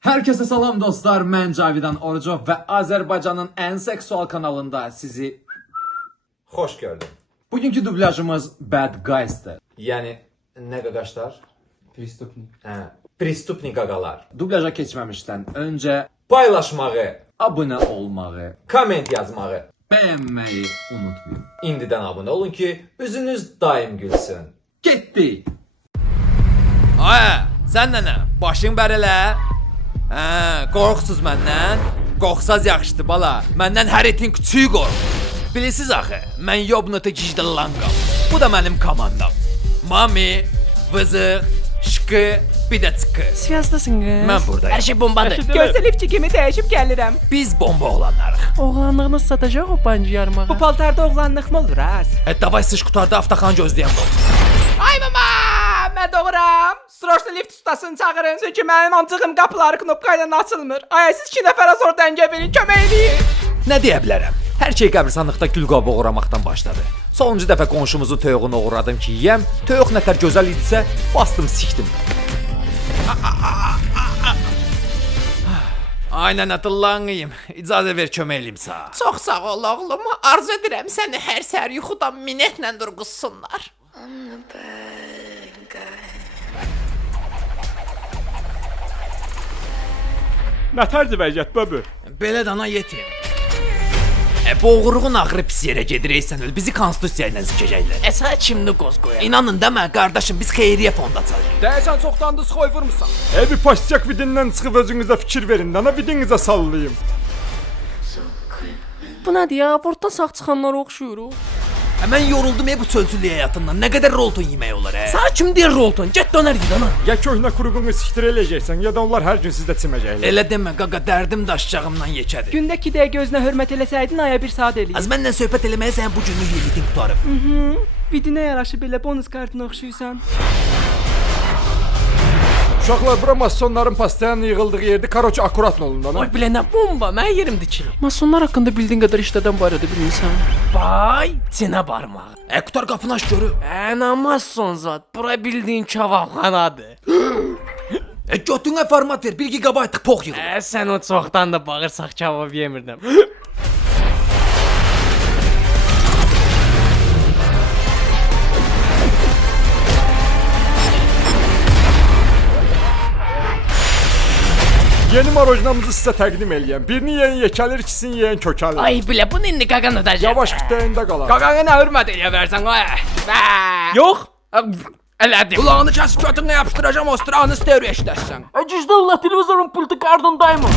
Herkese salam dostlar, mən Cavidan Orucov və Azərbaycanın ən seksual kanalında sizi Hoş gördüm. bugünkü dublyajımız Bad Guys'tır. Yani ne gagaşlar? Преступник. Prestupnik gagalar. Dublaja keçməmişdən öncə Paylaşmağı, abunə olmağı, komment yazmağı. bəyənməyi unutmayın. İndiden abone olun ki üzünüz daim gülsün. Getdik. Ay, sən nə? Başın bərələ? Qorxsuz məndən? Qorxsaz yaxşıdır bala. Məndən hər etin küçüyü qorx. Bilirsiniz axı, mən yobnutı gicdallangam. Bu da mənim komandam. Mami, vızıq, şıkı, bir də çıkı. Siyastasın kız. Mən buradayım. Her şey bombadır. Gözəlifçi kimi dəyişib gəlirəm. Biz bomba oğlanlarıq. Oğlanlığını satacaq o pancı yarmağa. Bu paltarda oğlanlıq mı olur az? Davay sıç qutarda avtaxan gözləyən bu. Ay mama! Mən doğuram. Sroşda lift ustasını çağırın. Çünki mənim amcığım qapıları knopka ilə açılmır. Ay siz 2 nəfərə zor dəngə verin, kömək eləyin. Nə deyə bilərəm? Hər şey qəbirstanlıqda gül qabı uğramaqdan başladı. Sonuncu dəfə qonşumuzun toyuğunu uğradım ki, yeyəm. Toyuq nətər gözəl idisə, bastım, sikdim. Aynen atıllanıyım. İcazə ver kömək eləyim sağ. Çox sağ ol oğlum. Arzu edirəm səni hər səhər yuxudan minətlə durğuzsunlar. Nətərdir vəziyyət bəbü? Belə dana yetim. Boğuruğun ağrı pis yerə gedirəysən öl. Bizi konstitusiya ilə sikəcəklər. Əsə kimni qoz qoyar? İnanın demə qardaşım, biz xeyriyyə fonda çalışırıq. Deyəsən çoxdandır sıxoy vurmusan. Bir pasyak vidindən çıxıb özünüzə fikir verin. Dana vidinizə sallayım. Bu nədir ya? Abortdan sağ çıxanlara oxşuyuruq. Mən yoruldum bu çölçülük həyatından. Nə qədər rolton yemək olar Sağ kim deyir rolton? Get dönər gid ana. Ya köhnə kuruğunu siktir eləyəcəksən, ya da onlar hər gün sizdə çiməcəklər. Elə demə qaqa, dərdim daşacağımdan yekədir. Gündə 2 dəqiqə gözünə hörmət eləsəydin aya 1 saat eləyir. Az mənlə söhbət eləməyə sən bu günlük limitin qutarıb. Vidinə yaraşıb belə bonus kartına oxşuyursan. Uşaqlar, bura masonların pastayanın yığıldığı yerdir. Karoç akuratla olun dana. Ay bilənə bomba, mən yerim dikir. Masonlar haqqında bildiyin qədər işlərdən barədə bilmirsən. Bay, cinə barmaq. Qutar qapını aç görüm. Mason zat, bura bildiyin kebabxanadır. Götünə format ver, 1 gigabaytlıq pox yığıl. Sən o çoxdan da bağırsaq kebab yemirdim. Yeni marojnamızı sizə təqdim eləyəm. Birini yeyən yekəlir, ikisini yeyən kökəlir. Ay bilə, bu indi qaqan ödəcək. Yavaş bitəyində qalar. Qaqanı nə hörmət eləyə versən, ay. Yox. Elədim. Kulağını kəsib götünə yapışdıracağım, o stranı stereo eşidəsən. Cüzdə Allah televizorun pultu qardındaymış.